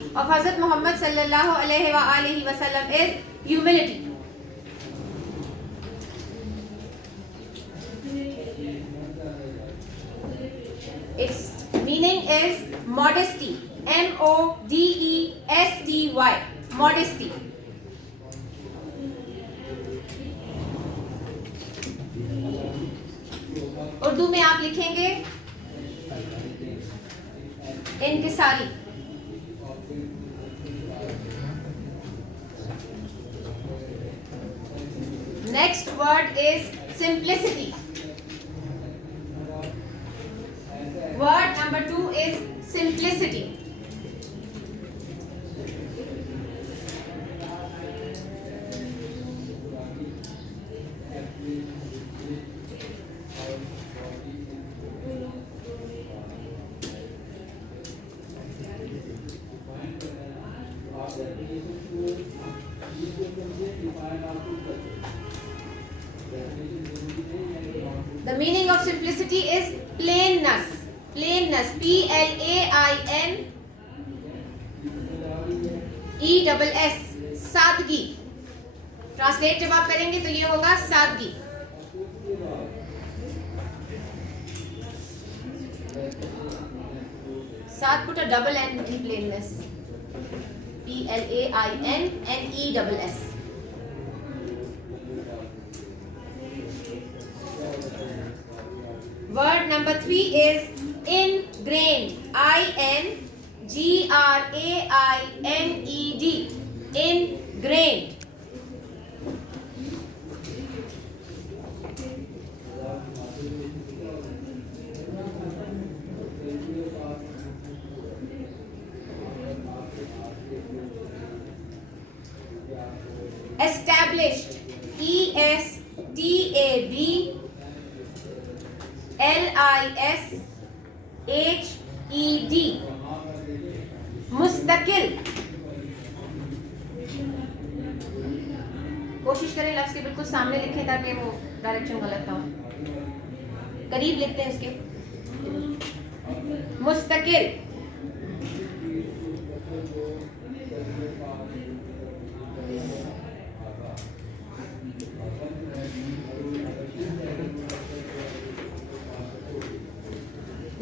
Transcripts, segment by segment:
of Hazrat Muhammad sallallahu alaihi wasallam is humility. Its meaning is modesty. modesty. Modesty. Urdu में आप लिखेंगे इंकिसारी. Next word is simplicity. Word number 2 is simplicity. The meaning of simplicity is plainness. Plainness. P-L-A-I-N-E-S-S. सादगी. Translate जब आप करेंगे तो ये होगा सादगी. साथ put a double N in plainness. P-L-A-I-N-N-E-S-S. Word number 3 is ingrained. I-N-G-R-A-I-N-E-D. Ingrained. Established. E-S-T-A-B-L-I-S-H-E-D. मुस्तकिल. कोशिश करें लफ्ज के बिल्कुल सामने लिखें ताकि वो डायरेक्शन गलत ना हो. करीब लिखते हैं उसके. मुस्तकिल.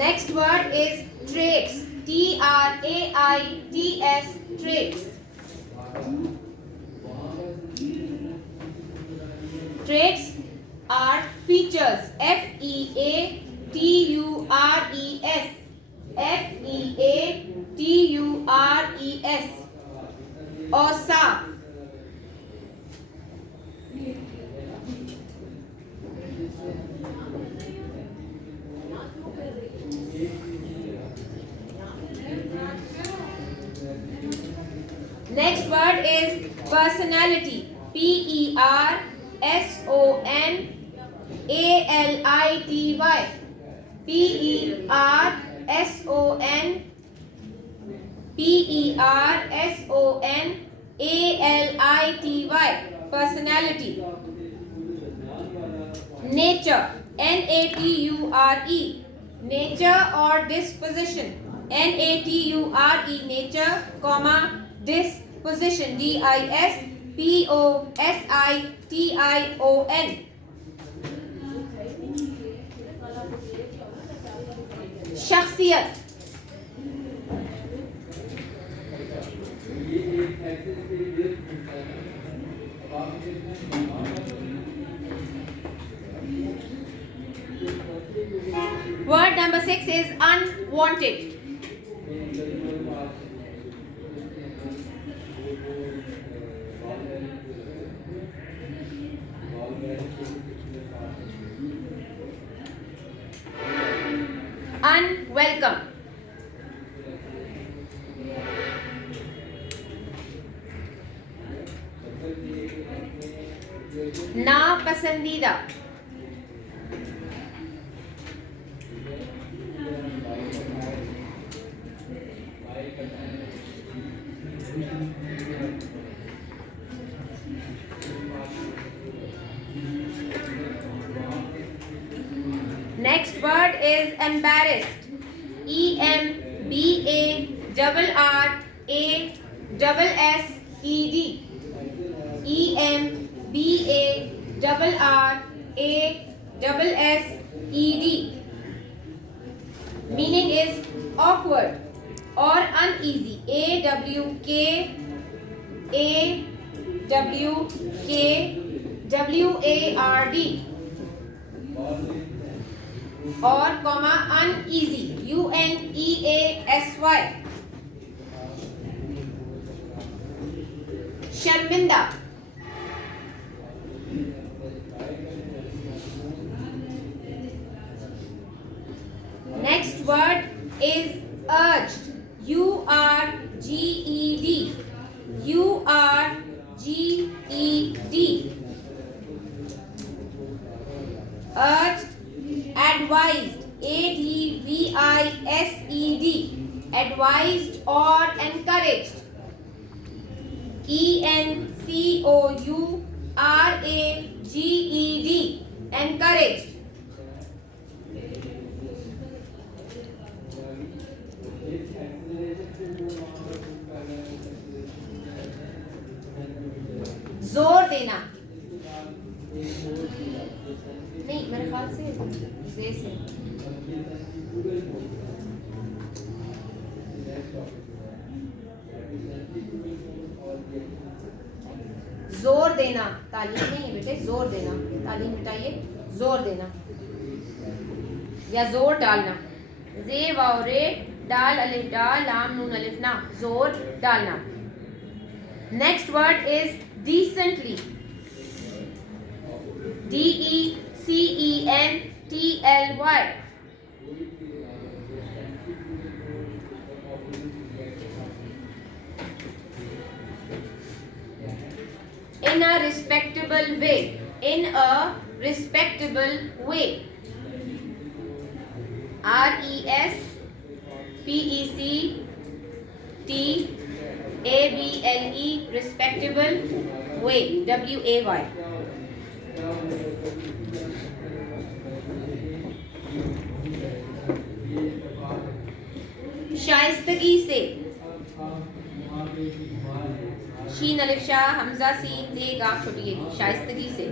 Next word is traits. T-R-A-I-T-S. Traits. Traits are features. F-E-A-T-U-R-E-S. F-E-A-T-U-R-E-S. Ausaf. Next word is personality. P-E-R-S-O-N-A-L-I-T-Y. P-E-R-S-O-N-A-L-I-T-Y. Personality. Nature. N-A-T-U-R-E. Nature or disposition. N-A-T-U-R-E. Nature, comma, disposition. D-I-S-P-O-S-I-T-I-O-N. शख्सियत. Word number 6 is unwanted. Unwelcome. नापसंदीदा. Next word is embarrassed. E-M-B-A-R-R-A double S E D, E M B A double R A double S E D. Meaning is awkward or uneasy. A W K W A R D. Or comma uneasy, UNEASY. शर्मिंदा. Next word is urged, URGED, URGED. Urged, advised, ADVISED, advised or encouraged, ENCOURAGED, encouraged. जोर देना, नहीं मेरे ख्याल से जे से. जोर देना, तालीम नहीं है बेटे, जोर देना, तालीम मिटाइए, जोर देना या जोर डालना. जे वाव रे डाल अलिफ डाल लाम नून अलिफ ना, जोर डालना. Next word is decently, DECENTLY. In a respectable way, in a respectable way, RESPECTABLE, respectable way, WAY. शाइस्तगी से, शीन अलिफ शाह हमजा सीन दे गाफ छोटी है, शाइस्तगी से.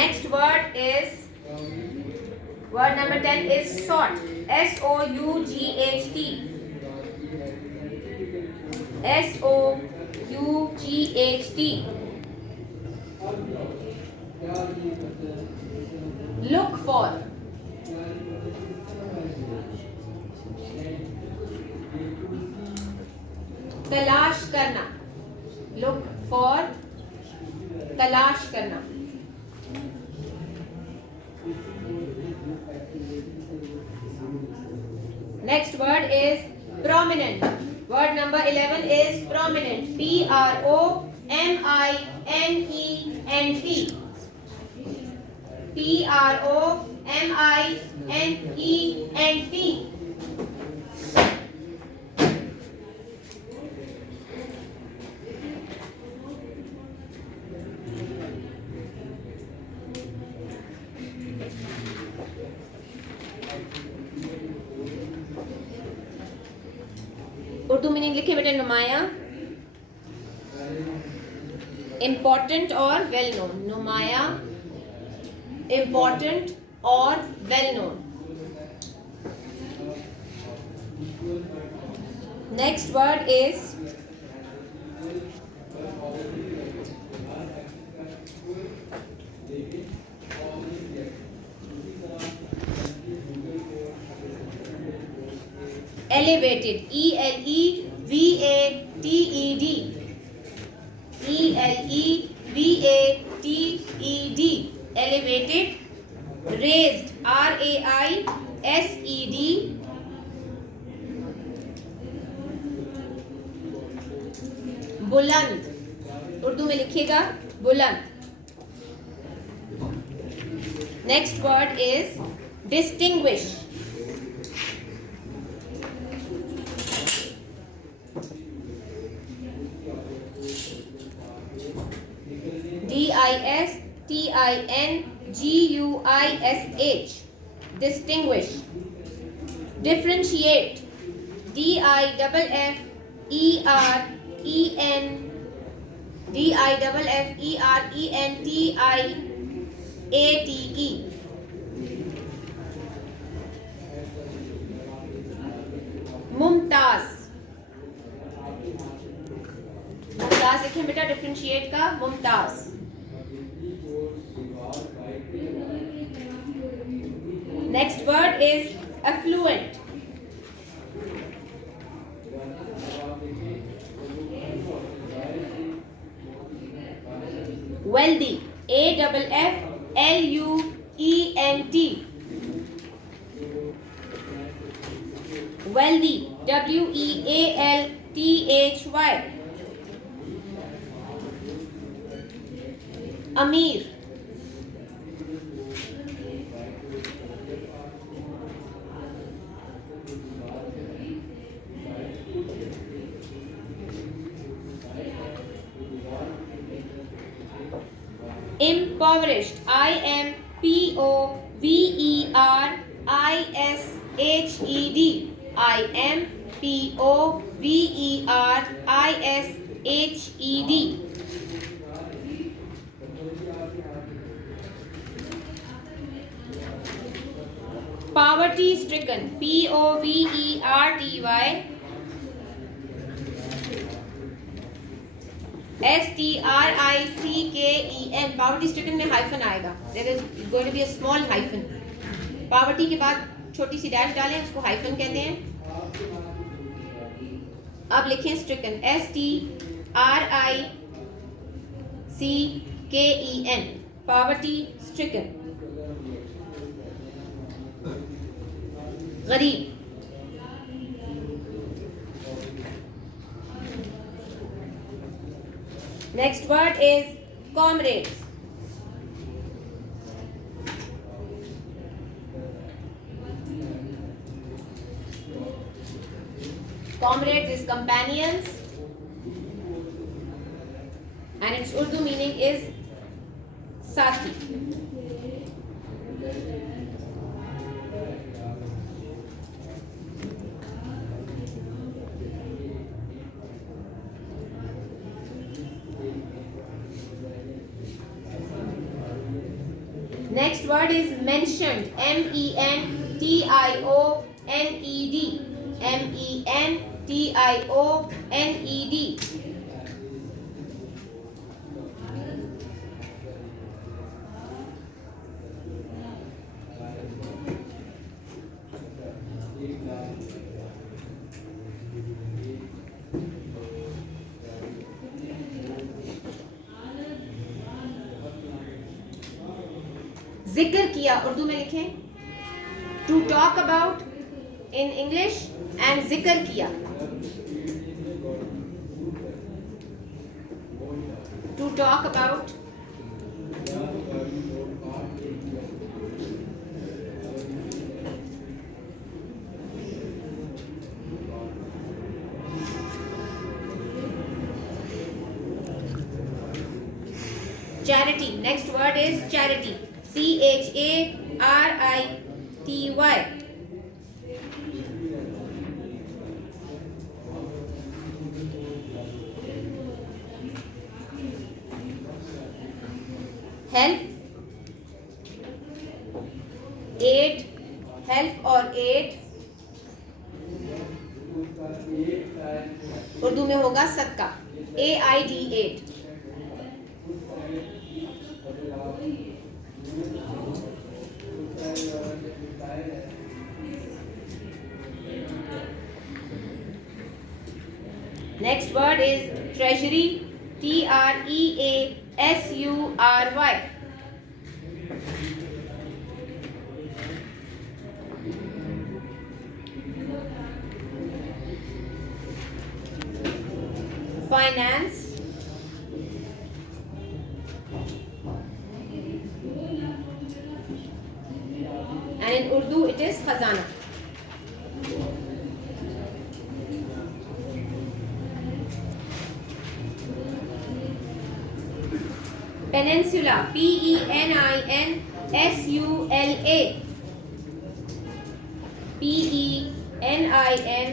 Next word is word number 10 is SOUGHT, SOUGHT, SOUGHT. Look for, तलाश करना, look for, तलाश करना. Next word is prominent. Word number 11 is prominent, PROMINENT, PROMINENT. Urdu meaning लिखे बेटे. नुमाया, इम्पोर्टेंट और वेल नोन. नुमाया, इम्पोर्टेंट और well known. Next word is elevated, ELEVATED, ELEVATED, elevated. Raised, RAISED, बुलंद, उर्दू में लिखिएगा बुलंद. Next word is distinguish, DISTINGUISH, distinguish. Differentiate. D-I-F-F-E-R-E-N D-I-F-F-E-R-E-N-T-I-A-T-E. Mumtaz. Mumtaz लिखें बेटा डिफरेंशिएट का. Mumtaz. Next word is affluent. Wealthy. A-F-F-L-U-E-N-T. Wealthy. W-E-A-L-T-H-Y. Amir. Impoverished. I-M-P-O-V-E-R-I-S-H-E-D. I-M-P-O-V-E-R-I-S-H-E-D. Poverty stricken. P-O-V-E-R-T-Y STRICKEN. Poverty stricken में hyphen आएगा. There is going to be a small hyphen. Poverty के बाद छोटी C dash डालें, उसको hyphen कहते हैं. अब लिखें stricken. STRICKEN. Poverty stricken. गरीब. Next word is comrades. Comrades is companions and its Urdu meaning is Sathi. Next word is mentioned. M-E-N-T-I-O-N-E-D. M-E-N-T-I-O-N-E-D. जिक्र किया उर्दू में लिखें. To talk about in English and जिक्र किया. To talk about. Charity. Next word is charity. C-H-A-R-I-T-Y. Help. Aid. Help or aid. Urdu में होगा सदका. A-I-D. aid. Next word is treasury. T-R-E-A-S-U-R-Y. Finance. And in Urdu it is khazana. Peninsula. P-E-N-I-N-S-U-L-A. P-E NIN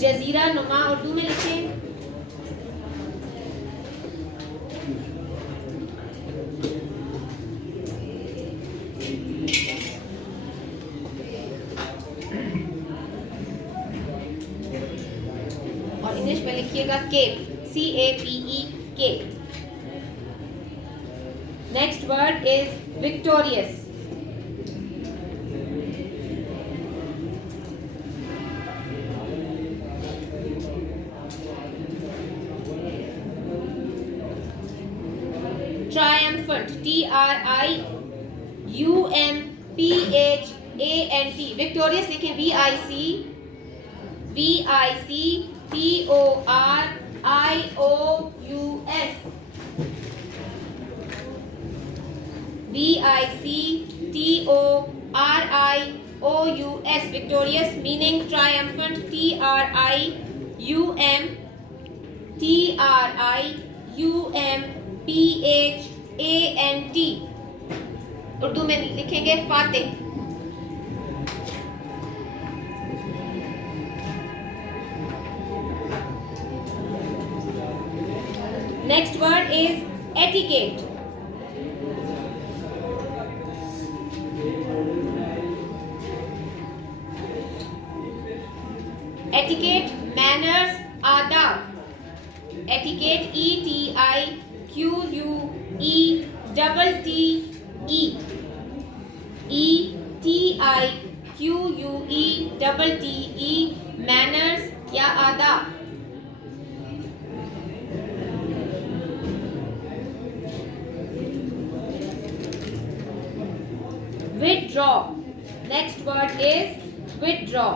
जजीरा नुमा उर्दू में लिखें। और English में लिखिएगा cape, CAPE cape. Next word is victorious. Triumphant, TRIUMPHANT। Victorious लिखें VICTORIOUS। VICTORIOUS victorious, meaning triumphant, TRIUMPHANT। Urdu में लिखेंगे फातिह। Next word is etiquette. Etiquette manners, आदाब। एटिकेट ETIQUETTE मैनर्स या आदाब। Withdraw. Next word is withdraw.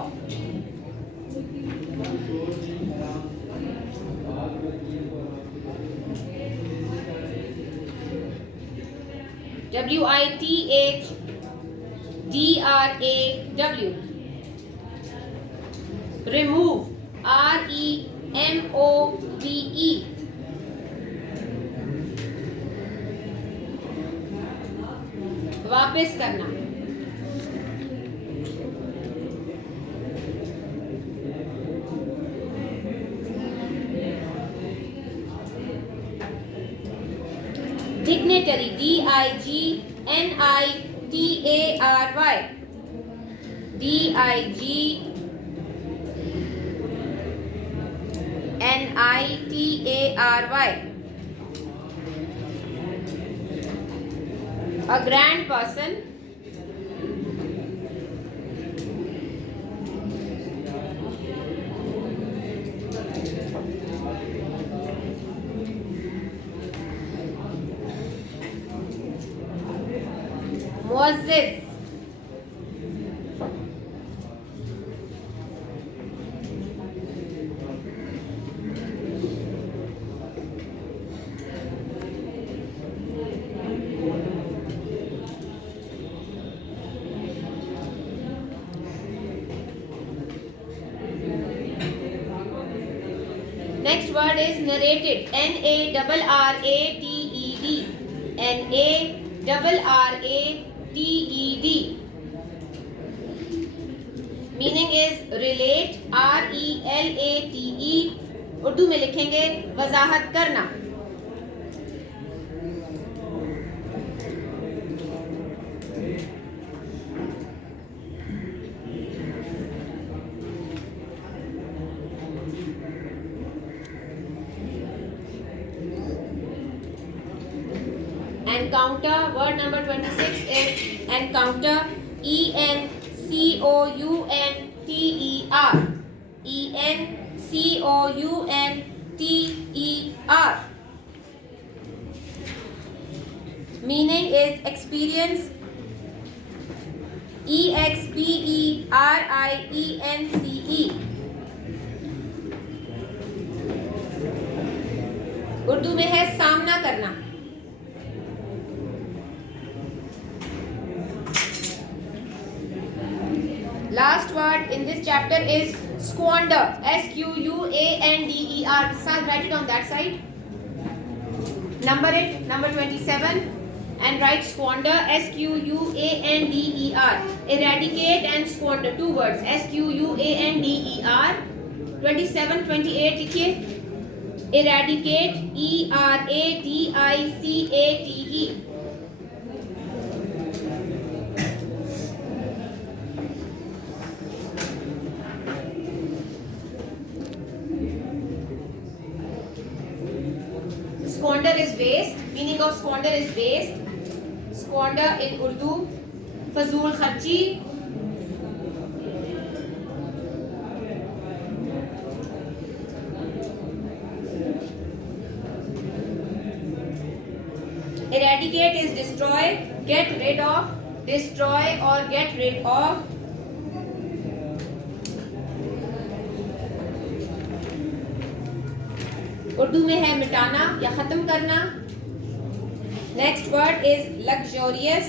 WITHDRAW. Remove. REMOVE. वापस करना। Dignitary, DIGNITARY. DIGNITARY. A grand person. Muazzis. Next word is narrated. NARRATED. NARRATED. Meaning is relate. RELATE. Urdu में लिखेंगे वजाहत करना। Encounter, word number 26 is encounter. ENCOUNTER. ENCOUNTER. Meaning is experience. EXPERIENCE. Urdu में है सामना करना। Last word in this chapter is squander. SQUANDER. Write it on that side. Number it, number 27, and write squander. SQUANDER. Eradicate and squander. Two words. SQUANDER. 27, 28 लिखिए. Eradicate. ERADICATE. Squander is waste. Meaning of squander is waste. Squander in Urdu, फजूल खर्ची. Eradicate is destroy, get rid of, destroy or get rid of. Urdu में है मिटाना या खत्म करना. Next word is luxurious.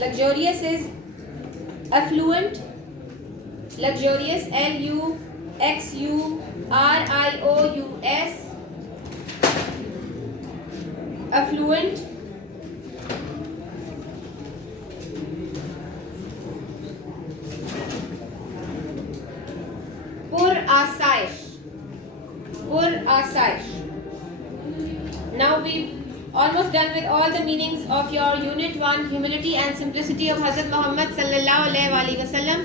Luxurious is affluent. Luxurious, LUXURIOUS. Affluent. Pur-asaish. Pur-asaish. Now we've almost done with all the meanings of your unit 1, humility and simplicity of Hazrat Muhammad sallallahu alaihi wasallam.